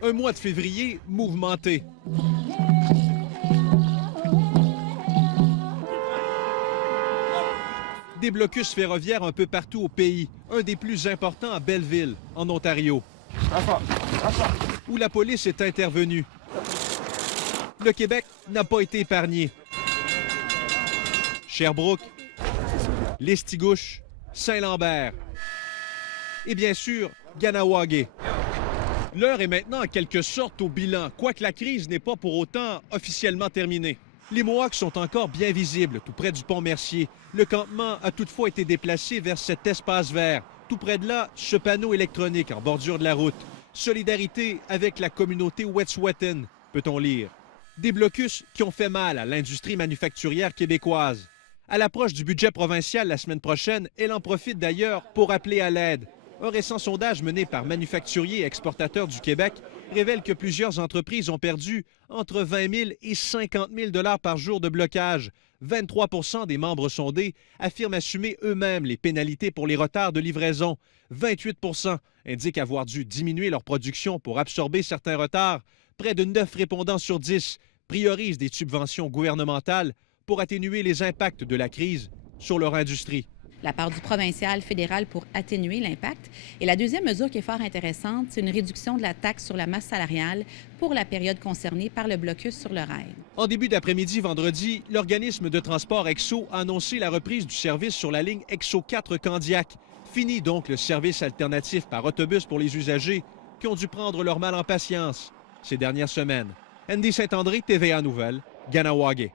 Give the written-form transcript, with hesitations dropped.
Un mois de février mouvementé. Des blocus ferroviaires un peu partout au pays, un des plus importants à Belleville, en Ontario, où la police est intervenue. Le Québec n'a pas été épargné. Sherbrooke, Lestigouche, Saint-Lambert et bien sûr, Ganawagé. L'heure est maintenant en quelque sorte au bilan, quoique la crise n'est pas pour autant officiellement terminée. Les Mohawks sont encore bien visibles, tout près du pont Mercier. Le campement a toutefois été déplacé vers cet espace vert. Tout près de là, ce panneau électronique en bordure de la route. Solidarité avec la communauté Wet'suwet'en, peut-on lire. Des blocus qui ont fait mal à l'industrie manufacturière québécoise. À l'approche du budget provincial la semaine prochaine, elle en profite d'ailleurs pour appeler à l'aide. Un récent sondage mené par Manufacturiers et Exportateurs du Québec révèle que plusieurs entreprises ont perdu entre 20 000 et 50 000 $ par jour de blocage. 23 % des membres sondés affirment assumer eux-mêmes les pénalités pour les retards de livraison. 28 % indiquent avoir dû diminuer leur production pour absorber certains retards. Près de 9 répondants sur 10 priorisent des subventions gouvernementales pour atténuer les impacts de la crise sur leur industrie. La part du provincial fédéral pour atténuer l'impact. Et la deuxième mesure qui est fort intéressante, c'est une réduction de la taxe sur la masse salariale pour la période concernée par le blocus sur le rail. En début d'après-midi vendredi, l'organisme de transport EXO a annoncé la reprise du service sur la ligne EXO 4 Candiac. Fini donc le service alternatif par autobus pour les usagers qui ont dû prendre leur mal en patience ces dernières semaines. Andy Saint-André, TVA Nouvelles, Ganawagé.